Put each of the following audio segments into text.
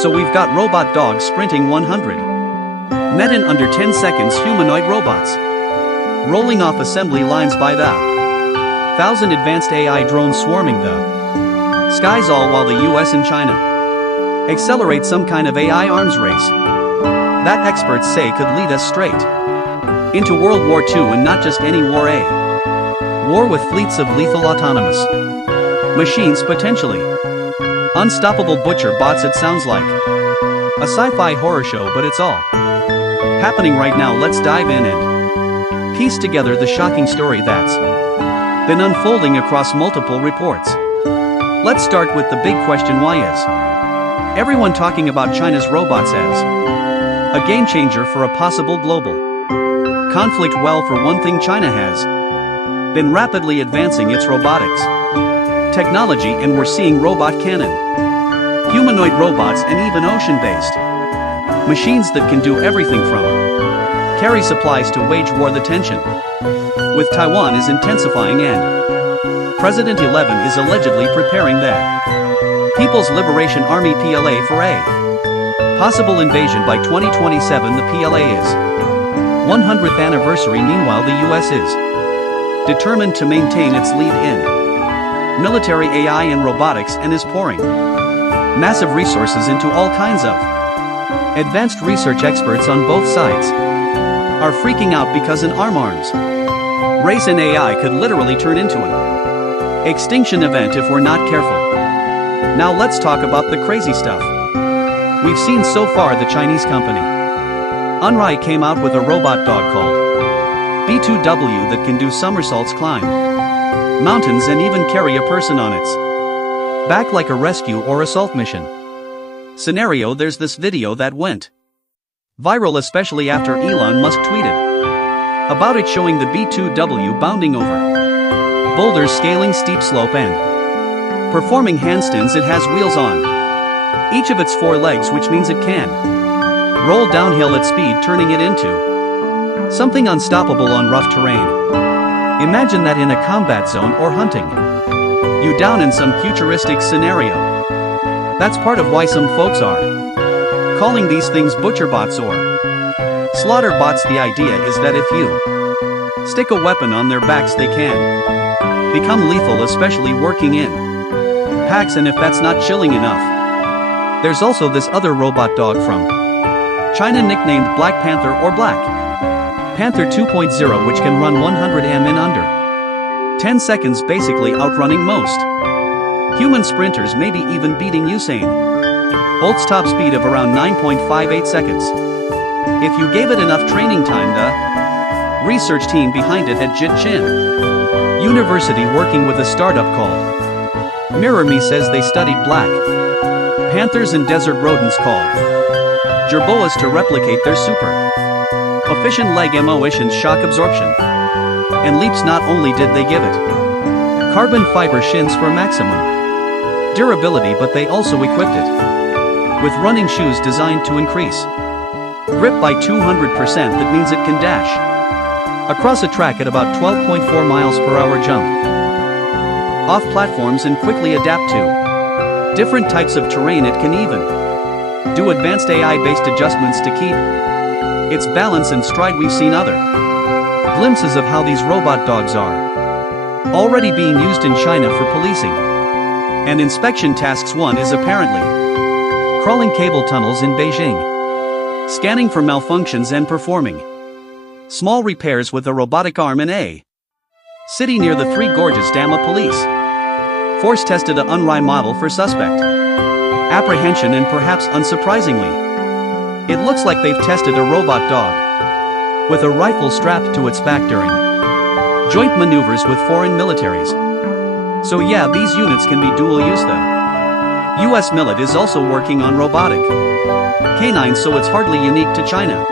So we've got robot dogs sprinting 100. Met in under 10 seconds humanoid robots. Rolling off assembly lines by the 1,000 advanced AI drones swarming the skies, all while the US and China accelerate some kind of AI arms race that experts say could lead us straight into World War II, and not just any war, a war with fleets of lethal autonomous machines, potentially unstoppable butcher bots. It sounds like a sci-fi horror show, but it's all happening right now. Let's dive in and piece together the shocking story that's been unfolding across multiple reports. Let's start with the big question: why is everyone talking about China's robots as a game changer for a possible global conflict? Well, for one thing, China has been rapidly advancing its robotics technology, and we're seeing robot cannon, humanoid robots, and even ocean-based machines that can do everything from carry supplies to wage war. The tension with Taiwan is intensifying, and President-11 is allegedly preparing the People's Liberation Army (PLA) for a possible invasion by 2027. The PLA's 100th anniversary. Meanwhile, the US is determined to maintain its lead in military AI and robotics, and is pouring massive resources into all kinds of advanced research. Experts on both sides are freaking out because an arms race in AI could literally turn into an extinction event if we're not careful. Now let's talk about the crazy stuff we've seen so far. The Chinese company Unrai came out with a robot dog called B2W that can do somersaults, climb mountains, and even carry a person on its back like a rescue or assault mission scenario. There's this video that went viral, especially after Elon Musk tweeted about it, showing the B2W bounding over boulders, scaling steep slope, and performing handstands. It has wheels on each of its 4 legs, which means it can roll downhill at speed, turning it into something unstoppable on rough terrain. Imagine that in a combat zone or hunting you down in some futuristic scenario. That's part of why some folks are calling these things butcher bots or slaughter bots. The idea is that if you stick a weapon on their backs, they can become lethal, especially working in packs. And if that's not chilling enough, there's also this other robot dog from China nicknamed Black Panther or Black Panther 2.0, which can run 100 m in under 10 seconds, basically outrunning most human sprinters, maybe even beating Usain Bolt's top speed of around 9.58 seconds. If you gave it enough training time. The research team behind it at Jitchin University, working with a startup called Mirror Me, says they studied black panthers and desert rodents called jerboas to replicate their super efficient leg motion, shock absorption, and leaps. Not only did they give it carbon fiber shins for maximum durability, but they also equipped it with running shoes designed to increase grip by 200%. That means it can dash across a track at about 12.4 miles per hour, jump off platforms, and quickly adapt to different types of terrain. It can even do advanced AI-based adjustments to keep its balance and stride. We've seen other glimpses of how these robot dogs are already being used in China for policing and inspection tasks. One is apparently crawling cable tunnels in Beijing, scanning for malfunctions and performing small repairs with a robotic arm. In a city near the Three Gorges Dam, a police force tested a Unrai model for suspect apprehension, and perhaps unsurprisingly, it looks like they've tested a robot dog with a rifle strapped to its back during joint maneuvers with foreign militaries. So yeah, these units can be dual use. The US Millet is also working on robotic canines, so it's hardly unique to China.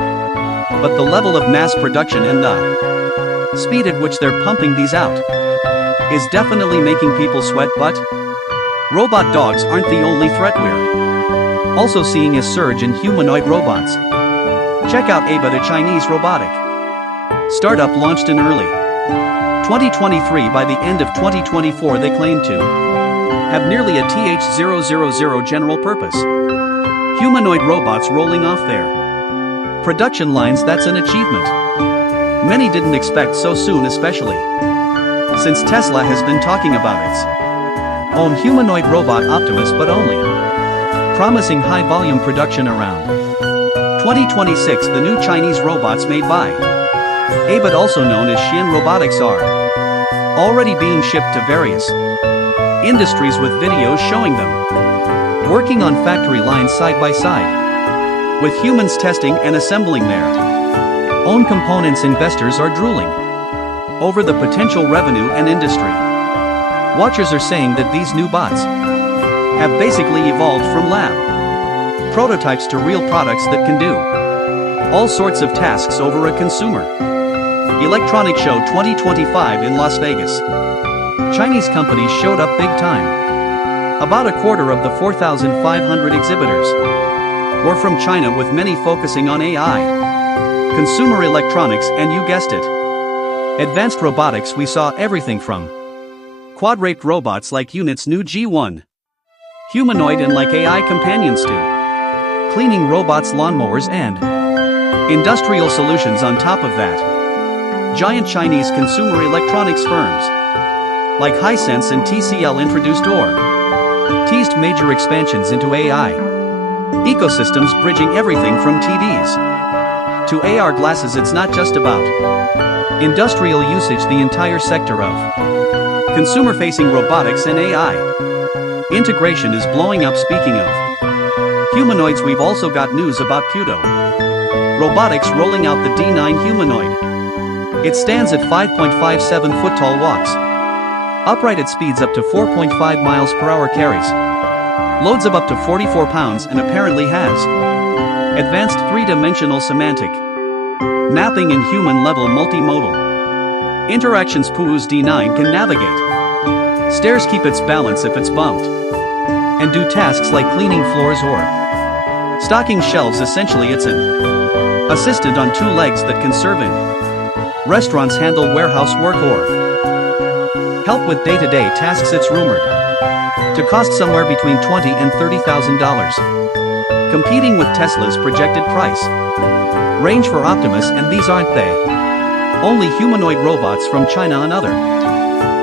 But the level of mass production and the speed at which they're pumping these out is definitely making people sweat. But robot dogs aren't the only threat. We're also seeing a surge in humanoid robots. Check out Ava, the Chinese robotic startup launched in early 2023. By the end of 2024, they claim to have nearly a TH000 general purpose Humanoid robots rolling off there. Production lines, that's an achievement. Many didn't expect so soon, especially since Tesla has been talking about its own humanoid robot Optimus, but only promising high-volume production around 2026. The new Chinese robots made by Abot, also known as Xian Robotics, are already being shipped to various industries with videos showing them working on factory lines side by side, with humans testing and assembling their own components. Investors are drooling over the potential revenue and industry. Watchers are saying that these new bots have basically evolved from lab prototypes to real products that can do all sorts of tasks over a consumer electronics show 2025 in Las Vegas. Chinese companies showed up big time. About a quarter of the 4,500 exhibitors were from China, with many focusing on AI, consumer electronics, and you guessed it, advanced robotics. We saw everything from quadrate robots like Unit's new G1 humanoid and like AI companions to cleaning robots, lawnmowers, and industrial solutions. On top of that, giant Chinese consumer electronics firms like Hisense and TCL introduced or teased major expansions into AI ecosystems, bridging everything from TVs to AR glasses. It's not just about industrial usage. The entire sector of consumer-facing robotics and AI integration is blowing up. Speaking of humanoids, we've also got news about Puto Robotics rolling out the D9 humanoid. It stands at 5.57 foot tall, walks upright at speeds up to 4.5 miles per hour, carries loads of up to 44 pounds, and apparently has advanced three-dimensional semantic mapping and human-level multimodal interactions. Puu's D9 can navigate stairs, keep its balance if it's bumped, and do tasks like cleaning floors or stocking shelves. Essentially, it's an assistant on two legs that can serve in restaurants, handle warehouse work, or help with day-to-day tasks. It's rumored to cost somewhere between $20,000 and $30,000, competing with Tesla's projected price range for Optimus. And these aren't they only humanoid robots from China. Another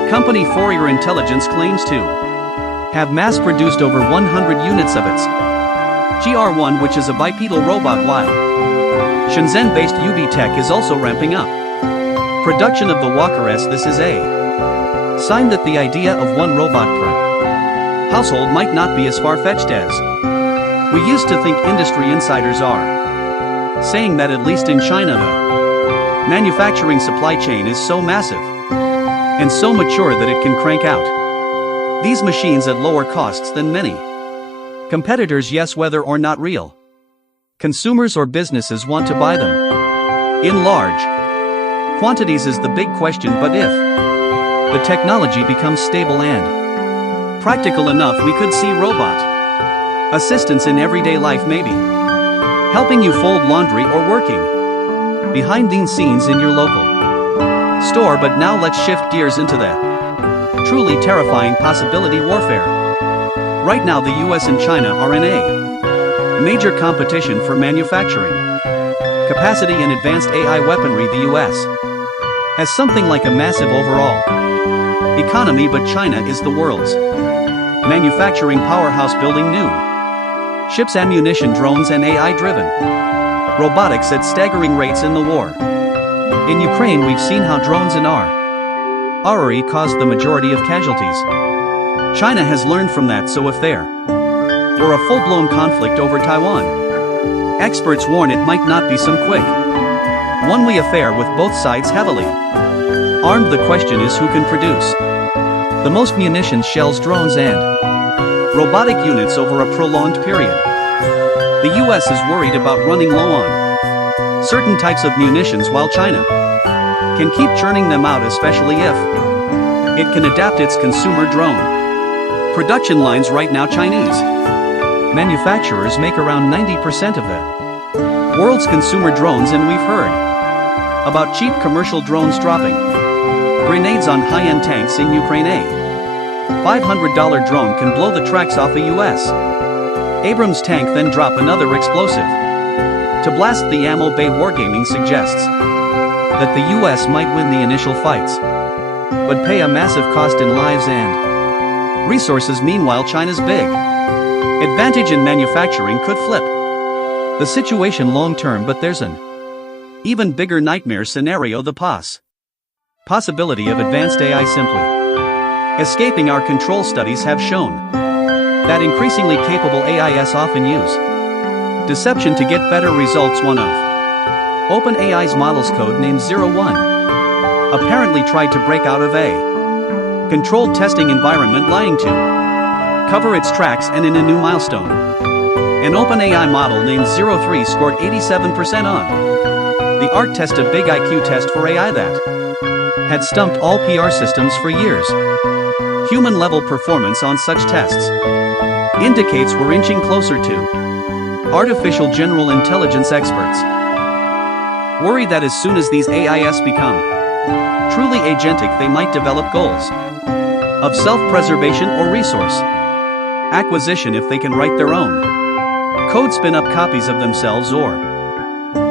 company, Fourier Intelligence, claims to have mass-produced over 100 units of its GR1, which is a bipedal robot, while Shenzhen-based UB Tech is also ramping up production of the Walker S. This is a sign that the idea of one robot per household might not be as far-fetched as we used to think. Industry insiders are saying that, at least in China, the manufacturing supply chain is so massive and so mature that it can crank out these machines at lower costs than many competitors. Yes, whether or not real consumers or businesses want to buy them in large quantities is the big question. But if the technology becomes stable and practical enough, we could see robot assistants in everyday life, maybe helping you fold laundry or working behind the scenes in your local store. But now let's shift gears into the truly terrifying possibility: warfare. Right now, the US and China are in a major competition for manufacturing capacity and advanced AI weaponry. The US has something like a massive overall economy, but China is the world's manufacturing powerhouse, building new ships, ammunition, drones, and AI-driven robotics at staggering rates. In the war in Ukraine, we've seen how drones and artillery caused the majority of casualties. China has learned from that, so if there were a full-blown conflict over Taiwan, experts warn it might not be some quick one-way affair, with both sides heavily armed. The question is, who can produce the most munitions, shells, drones, and robotic units over a prolonged period? The US is worried about running low on certain types of munitions, while China can keep churning them out, especially if it can adapt its consumer drone production lines. Right now, Chinese manufacturers make around 90% of the world's consumer drones, and we've heard about cheap commercial drones dropping grenades on high-end tanks in Ukraine. A $500 drone can blow the tracks off a US Abrams tank then drop another explosive. To blast the ammo bay. Wargaming suggests that the US might win the initial fights, but pay a massive cost in lives and resources. Meanwhile, China's big advantage in manufacturing could flip the situation long term, but there's an even bigger nightmare scenario: the possibility of advanced AI simply escaping our control. Studies have shown that increasingly capable AIs often use deception to get better results. One of OpenAI's models, codenamed 01, apparently tried to break out of a controlled testing environment, lying to cover its tracks, and in a new milestone, an OpenAI model named 03 scored 87% on the ARC test, a big IQ test for AI that had stumped all PR systems for years. Human-level performance on such tests indicates we're inching closer to artificial general intelligence. Experts worry that as soon as these AIs become truly agentic, they might develop goals of self-preservation or resource acquisition if they can write their own code, spin up copies of themselves, or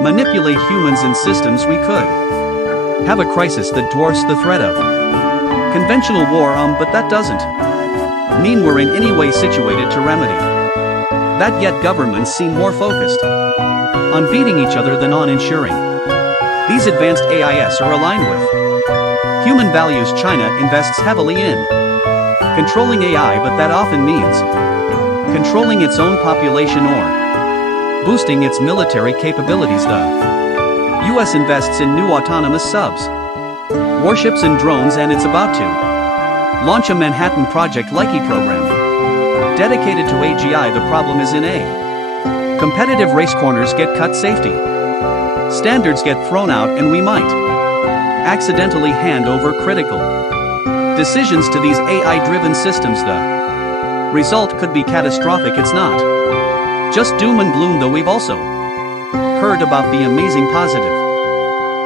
manipulate humans and systems. We could have a crisis that dwarfs the threat of conventional war, but that doesn't mean we're in any way situated to remedy that. Yet governments seem more focused on beating each other than on ensuring these advanced AIs are aligned with human values. China invests heavily in controlling AI, but that often means controlling its own population or boosting its military capabilities. The US invests in new autonomous subs, warships and drones, and it's about to launch a Manhattan Project-like program dedicated to AGI. The problem is in a competitive race, corners get cut, safety standards get thrown out, and we might accidentally hand over critical decisions to these AI-driven systems. The result could be catastrophic. It's not just doom and gloom, though. We've also heard about the amazing positive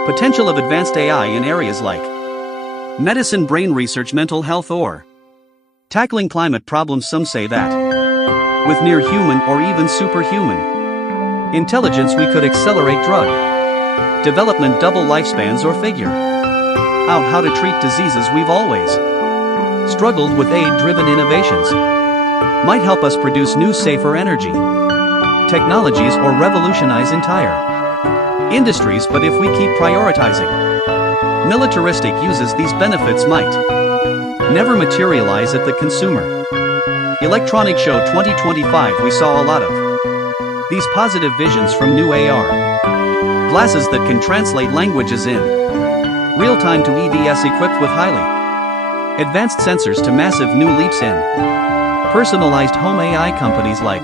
potential of advanced AI in areas like medicine, brain research, mental health, or tackling climate problems. Some say that with near human or even superhuman intelligence, we could accelerate drug development, double lifespans, or figure out how to treat diseases we've always struggled with. Aid-driven innovations might help us produce new, safer energy technologies or revolutionize entire industries. But if we keep prioritizing militaristic uses, these benefits might never materialize at the consumer electronics show 2025. We saw a lot of these positive visions from new AR glasses that can translate languages in real time to EVs equipped with highly advanced sensors to massive new leaps in personalized home. AI companies like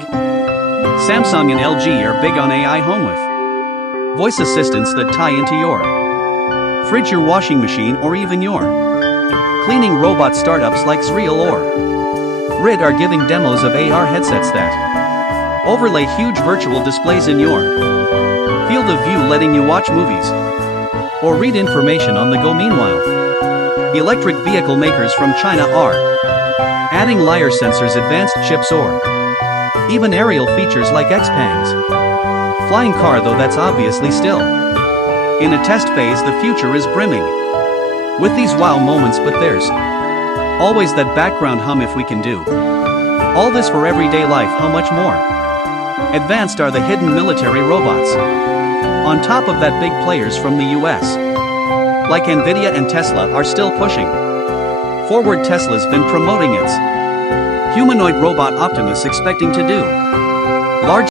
Samsung and LG are big on AI home, with voice assistants that tie into your fridge, your washing machine, or even your cleaning robot. Startups like Zreal or RID are giving demos of AR headsets that overlay huge virtual displays in your field of view, letting you watch movies or read information on the go. Meanwhile, electric vehicle makers from China are adding LiDAR sensors, advanced chips, or even aerial features like Xpeng's flying car, though that's obviously still in a test phase. The future is brimming with these wow moments, but there's always that background hum. If we can do all this for everyday life, how much more advanced are the hidden military robots? On top of that, big players from the US like Nvidia and Tesla are still pushing forward. Tesla's been promoting its humanoid robot Optimus, expecting to do